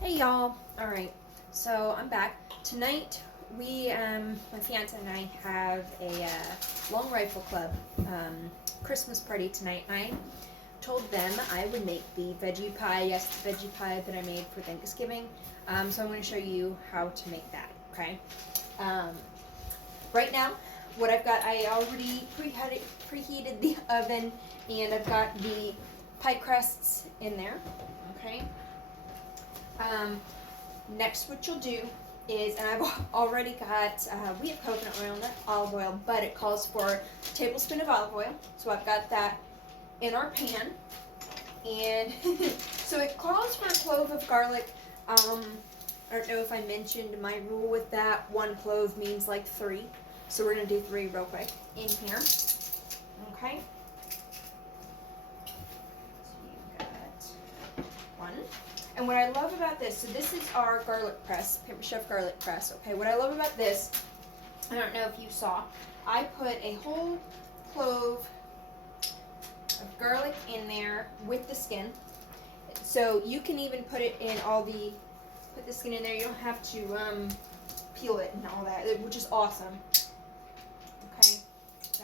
Hey y'all. Alright, so I'm back. Tonight we, my fiance and I have a Long Rifle Club Christmas party tonight. I told them I would make the veggie pie, yes, the veggie pie that I made for Thanksgiving. So I'm going to show you how to make that, okay? Right now, what I've got, I already preheated the oven, and I've got the pie crusts in there, okay? Next what you'll do is, and I've already got, we have coconut oil, not olive oil, but it calls for a tablespoon of olive oil. So I've got that in our pan. And so it calls for a clove of garlic. I don't know if I mentioned my rule with that. 1 clove means like 3. So we're going to do 3 real quick in here. Okay. So you've got 1. And what I love about this, so this is our garlic press, Pamper Chef garlic press, okay? What I love about this, I don't know if you saw, I put a whole clove of garlic in there with the skin. So you can even put it in put the skin in there. You don't have to peel it and all that, which is awesome. Okay, so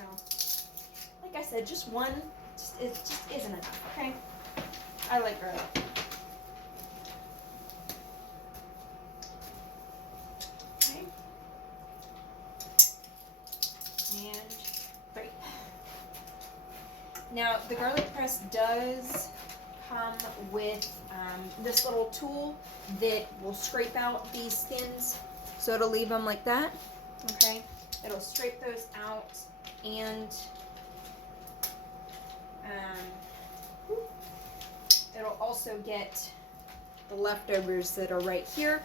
like I said, just one, it just isn't enough, okay? I like garlic. And great. Now the garlic press does come with this little tool that will scrape out these skins, so it'll leave them like that. Okay, it'll scrape those out, and it'll also get the leftovers that are right here.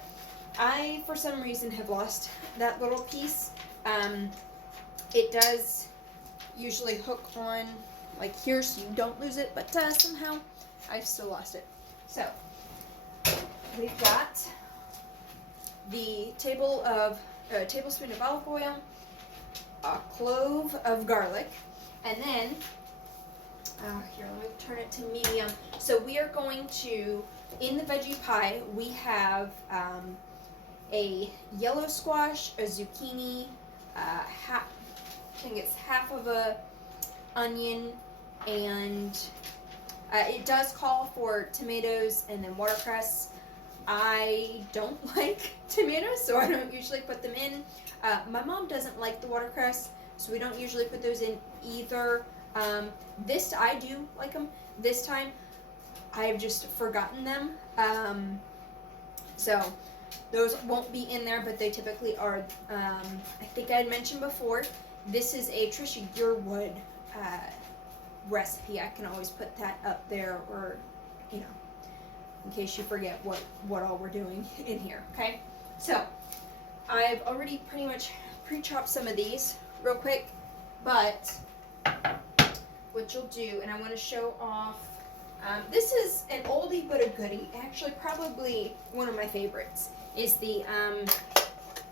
I, for some reason, have lost that little piece. It does usually hook on like here, so you don't lose it, but somehow I've still lost it. So we've got the tablespoon of olive oil, a clove of garlic, and then here, let me turn it to medium. So we are going to, in the veggie pie, we have a yellow squash, a zucchini, I think it's half of a onion, and it does call for tomatoes and then watercress. I don't like tomatoes, so I don't usually put them in. My mom doesn't like the watercress, so we don't usually put those in either. I do like them. This time, I've just forgotten them. So those won't be in there, but they typically are. I think I had mentioned before, this is a Trisha Yearwood recipe. I can always put that up there, or, you know, in case you forget what all we're doing in here, okay? So, I've already pretty much pre-chopped some of these real quick, but what you'll do, and I want to show off, this is an oldie but a goodie, actually probably one of my favorites, is the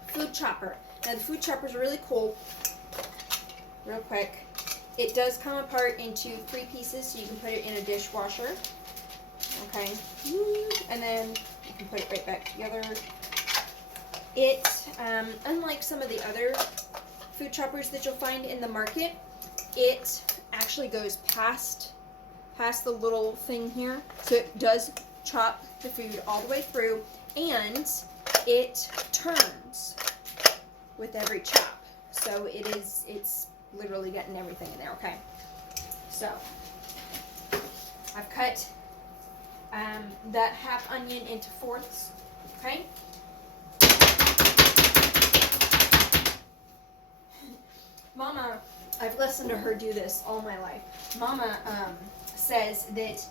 food chopper. Now the food chopper is really cool. Real quick, it does come apart into 3 pieces, so you can put it in a dishwasher. Okay, and then you can put it right back together. It, unlike some of the other food choppers that you'll find in the market, it actually goes past the little thing here, so it does chop the food all the way through, and it turns with every chop. So it's literally getting everything in there, okay? So I've cut that half onion into 4ths, okay? Mama, I've listened to her do this all my life. Mama says that,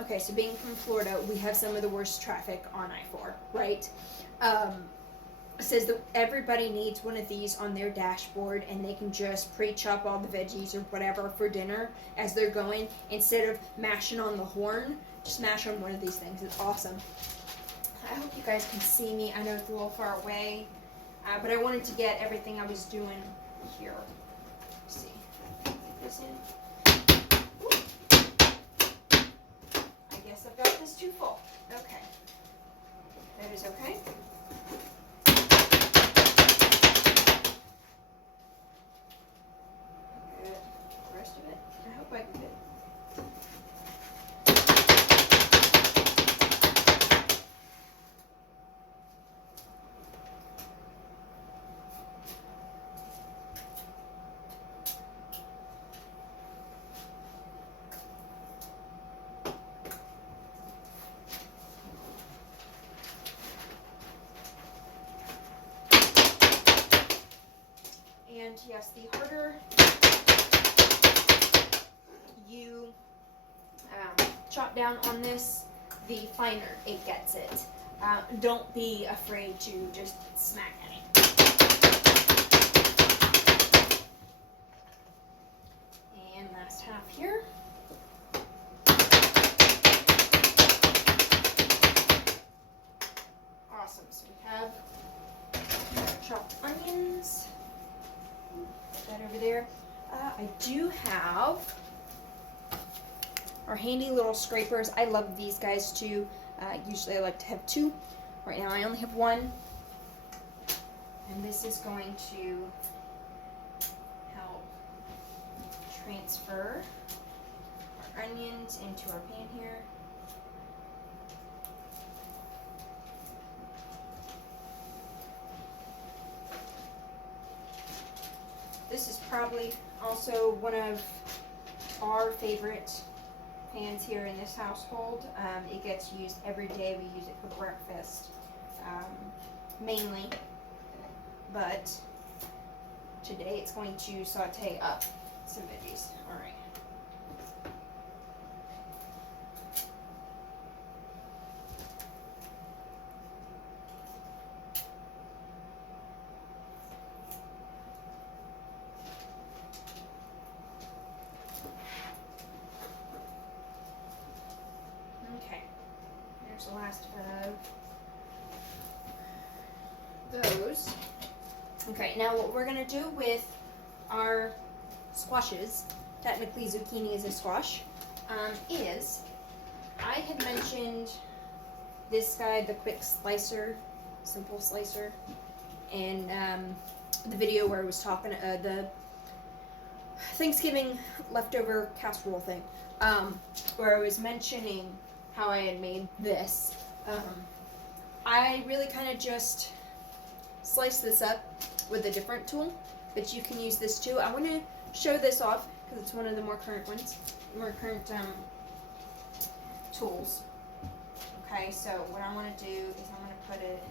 okay, so being from Florida, we have some of the worst traffic on I-4, right? Says that everybody needs one of these on their dashboard, and they can just pre-chop all the veggies or whatever for dinner as they're going, instead of mashing on the horn. Just mash on one of these things. It's awesome. I hope you guys can see me. I know it's a little far away, but I wanted to get everything I was doing here. Let's see. Get this in. Ooh. I guess I've got this too full. Okay. guys, okay? Good. The rest of it, I hope I can get. And yes, the harder you chop down on this, the finer it gets it. Don't be afraid to just smack at it. And last half here. Awesome. So we have chopped onions. Put that over there. I do have our handy little scrapers. I love these guys too. Usually I like to have two. Right now I only have one. And this is going to help transfer our onions into our pan here. This is probably also one of our favorite pans here in this household. It gets used every day. We use it for breakfast mainly, but today it's going to saute up some veggies. All right. Okay, here's the last of those. Okay, now what we're gonna do with our squashes, technically zucchini is a squash, is I had mentioned this guy, the quick slicer, simple slicer, in the video where I was talking the Thanksgiving leftover casserole thing, where I was mentioning how I had made this. I really kind of just sliced this up with a different tool, but you can use this too. I want to show this off because it's one of the more current ones, tools. Okay, so what I want to do is I'm going to put it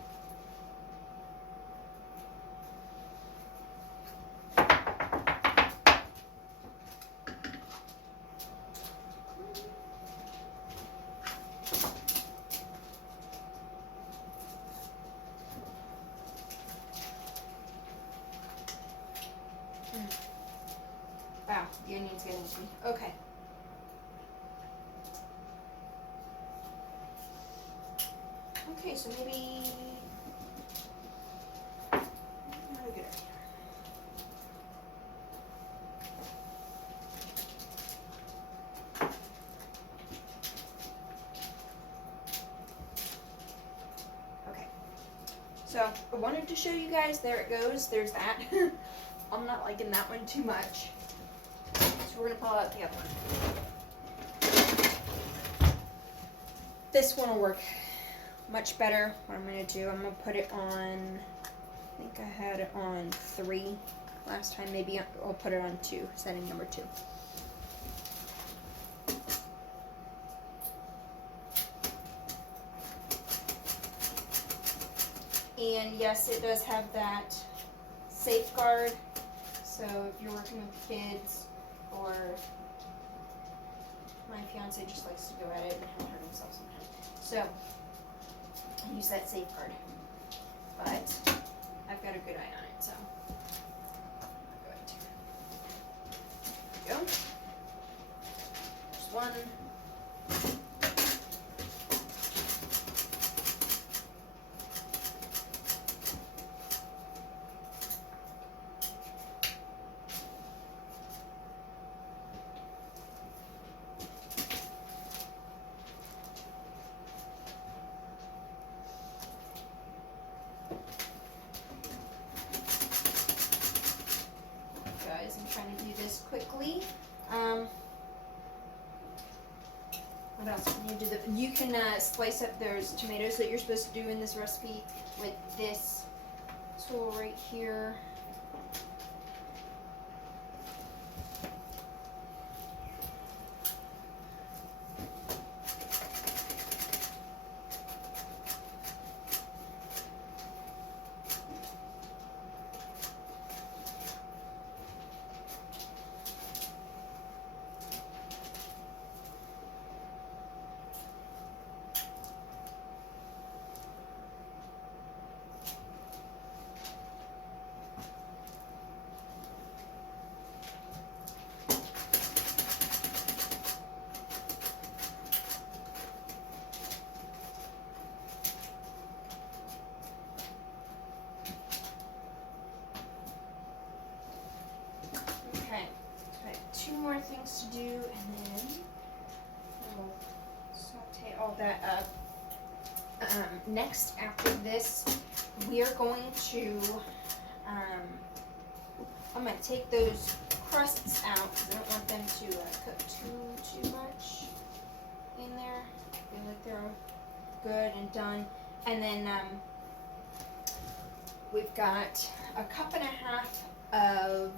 wow, the onion's getting to me. Okay. Okay, so maybe not a good idea. Okay. So I wanted to show you guys, there it goes, there's that. I'm not liking that one too much. So we're gonna pull out the other one. This one will work much better. What I'm gonna do, I'm gonna put it on, I think I had it on 3 last time, maybe I'll put it on 2, setting number 2. And yes, it does have that safeguard, so if you're working with kids, or my fiance just likes to go at it and he'll hurt himself sometimes. So I use that safeguard, but I've got a good eye on it, so I'm going to. There we go. There's one. can slice up those tomatoes that you're supposed to do in this recipe with this tool right here. More things to do, and then we'll saute all that up. Next, after this, we are going to I'm going to take those crusts out because I don't want them to cook too much in there. I feel like they're good and done. And then we've got a cup and a half of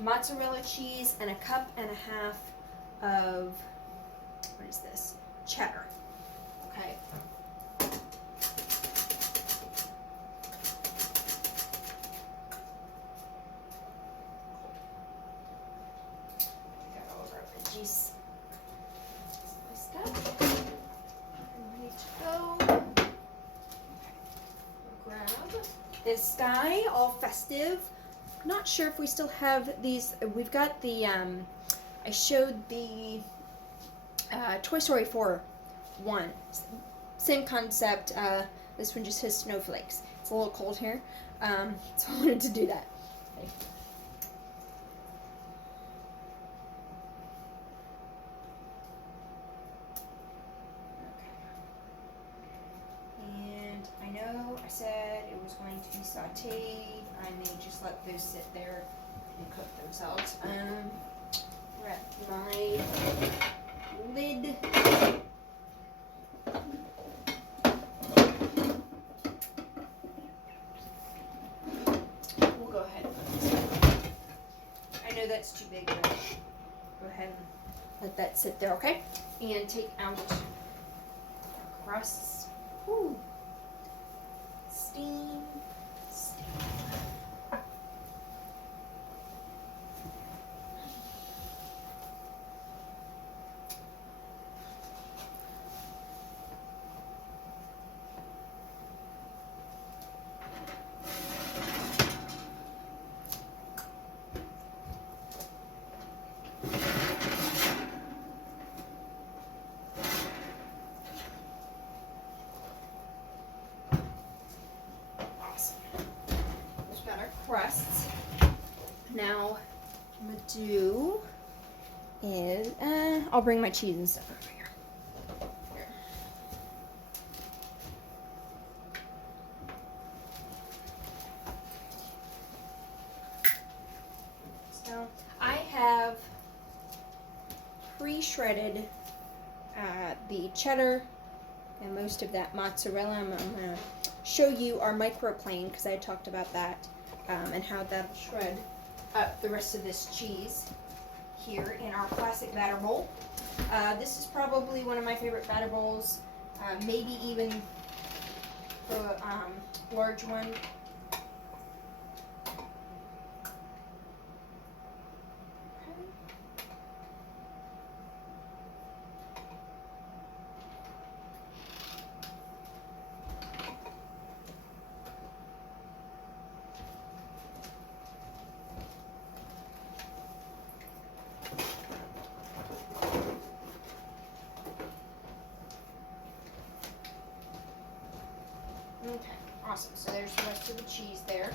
mozzarella cheese and a cup and a half of, what is this? Cheddar. Okay. Got all of our veggies sliced up. Ready to go. Okay. Grab this guy, all festive. Not sure if we still have these. We've got the, I showed the Toy Story 4 one. Same concept. This one just has snowflakes. It's a little cold here, so I wanted to do that. Okay. And I know I said it was going to be sauteed. I may just let those sit there and cook themselves. Wrap my lid. We'll go ahead and put this in. I know that's too big, but go ahead and let that sit there, okay? And take out the crusts. Ooh. Steam. Crusts. Now, I'm gonna do is I'll bring my cheese and stuff over here. So I have pre-shredded the cheddar and most of that mozzarella. I'm gonna show you our microplane because I talked about that. And how that'll shred up the rest of this cheese here in our classic batter bowl. This is probably one of my favorite batter bowls, maybe even the large one. Okay, awesome. So there's the rest of the cheese there.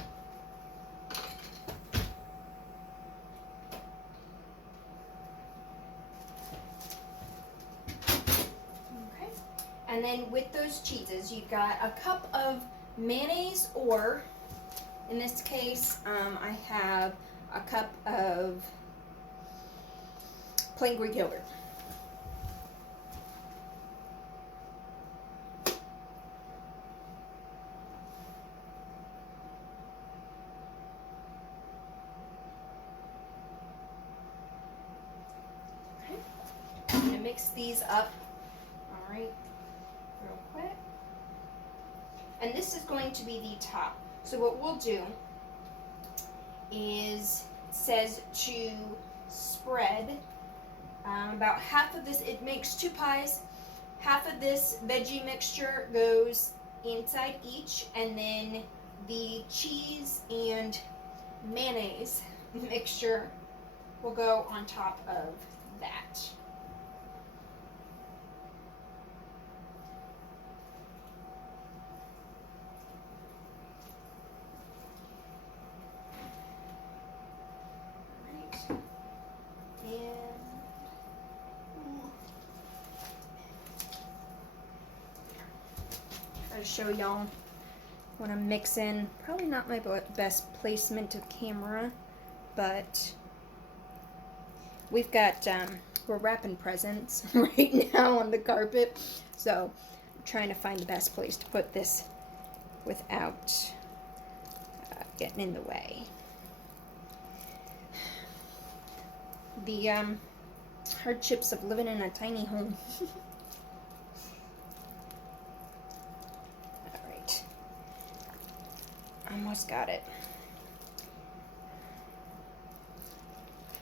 Okay, and then with those cheeses, you've got a cup of mayonnaise, or in this case, I have a cup of plain Greek yogurt. mix these up. All right, real quick. And this is going to be the top. So what we'll do is, it says to spread about half of this. It makes 2 pies. Half of this veggie mixture goes inside each, and then the cheese and mayonnaise mixture will go on top of that. All right. And try to show y'all what I'm mixing. Probably not my best placement of camera, but we've got, we're wrapping presents right now on the carpet, so I'm trying to find the best place to put this without getting in the way. The hardships of living in a tiny home. Alright. Almost got it.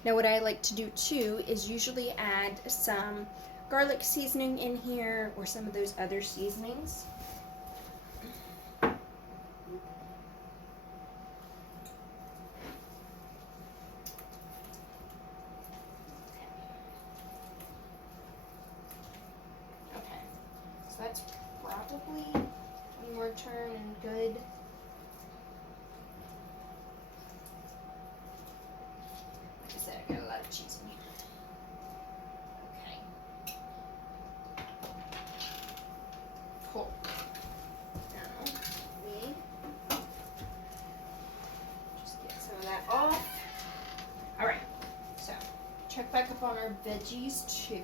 Now what I like to do too is usually add some garlic seasoning in here, or some of those other seasonings. Okay, so that's probably one more turn and good. I got a lot of cheese in here. Okay. Cool. Now we just get some of that off. Alright, so check back up on our veggies too.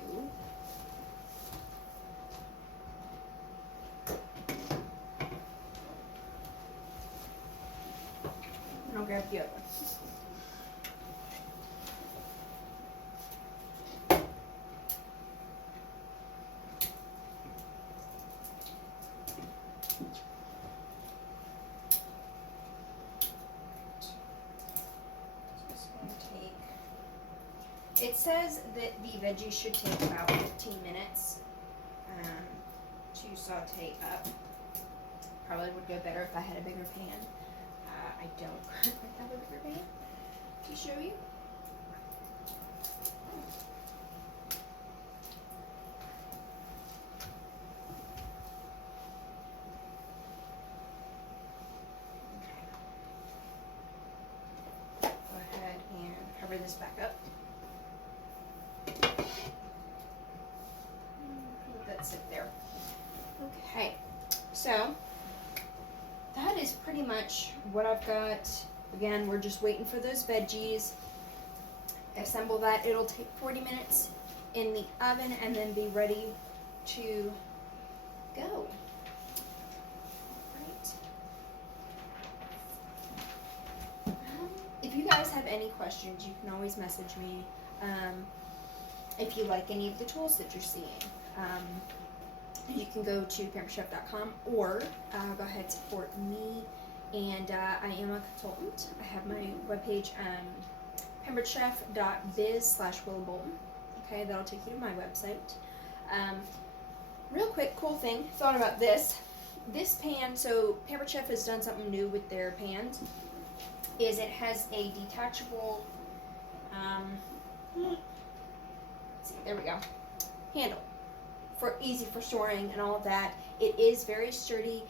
And I'll grab the other one. It says that the veggies should take about 15 minutes to saute up. Probably would go better if I had a bigger pan. I don't currently have a bigger pan to show you. Okay. Go ahead and cover this back up. Let that sit there. Okay, so that is pretty much what I've got. Again, we're just waiting for those veggies. Assemble that. It'll take 40 minutes in the oven and then be ready to go. Right. If you guys have any questions, you can always message me. If you like any of the tools that you're seeing, you can go to pamperchef.com or go ahead and support me. And I am a consultant. I have my webpage, pamperchef.biz/Willow Okay, that'll take you to my website. Real quick, cool thing, thought about this. This pan, so Pampered Chef has done something new with their pans, is it has a detachable, let's see, there we go, handle. For easy for storing and all of that. It is very sturdy.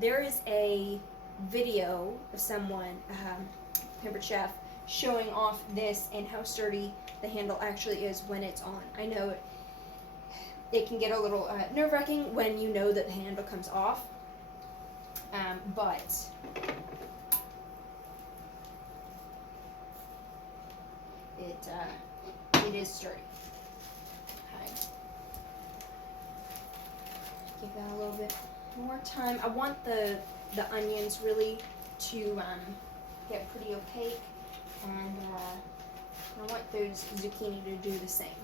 There is a video of someone, Pampered Chef, showing off this and how sturdy the handle actually is when it's on. I know it can get a little nerve-wracking when you know that the handle comes off, but it is sturdy. Okay. Give that a little bit more time. I want the onions really to get pretty opaque, and I want those zucchini to do the same.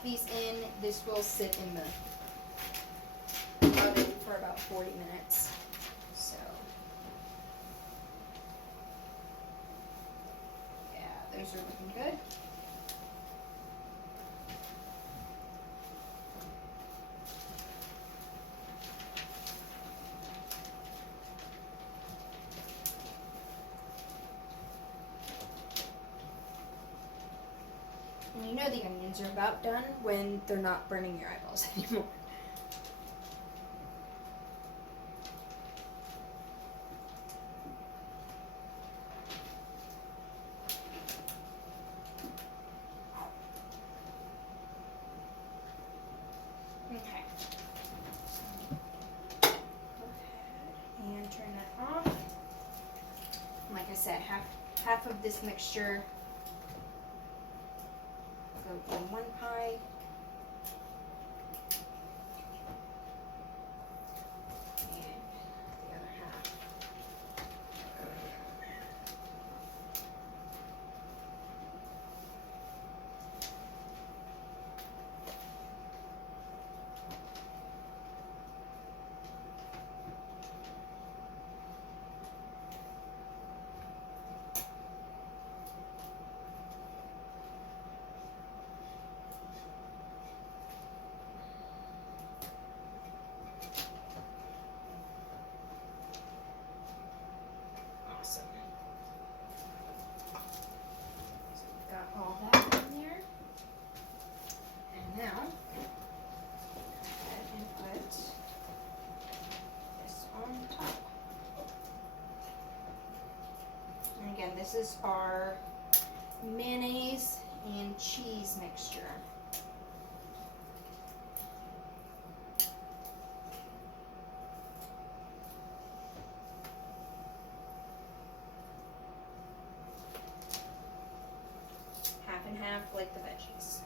pop these in. This will sit in the oven for about 40 minutes. So, yeah, those are looking good. And you know the onions are about done when they're not burning your eyeballs anymore. Okay. Go ahead and turn that off. Like I said, half of this mixture go in one pie. And the other half. Awesome. So we've got all that in there. And now, go ahead and put this on top. And again, this is our mayonnaise and cheese mixture. Half and half like the veggies.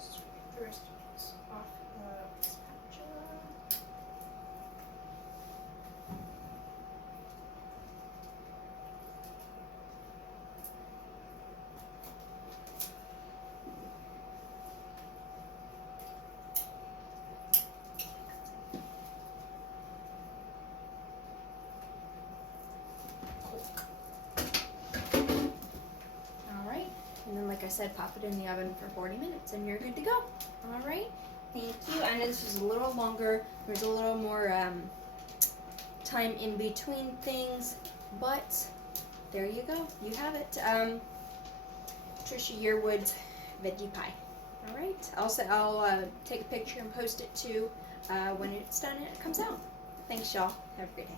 Scrape the rest of this off the spatula. Alright, and then like I said, pop it in the oven for 40 minutes and you're good to go. Alright, thank you. I know this was a little longer, there's a little more time in between things, but there you go, you have it. Trisha Yearwood's veggie pie. Alright, I'll take a picture and post it too when it's done and it comes out. Thanks y'all, have a great day.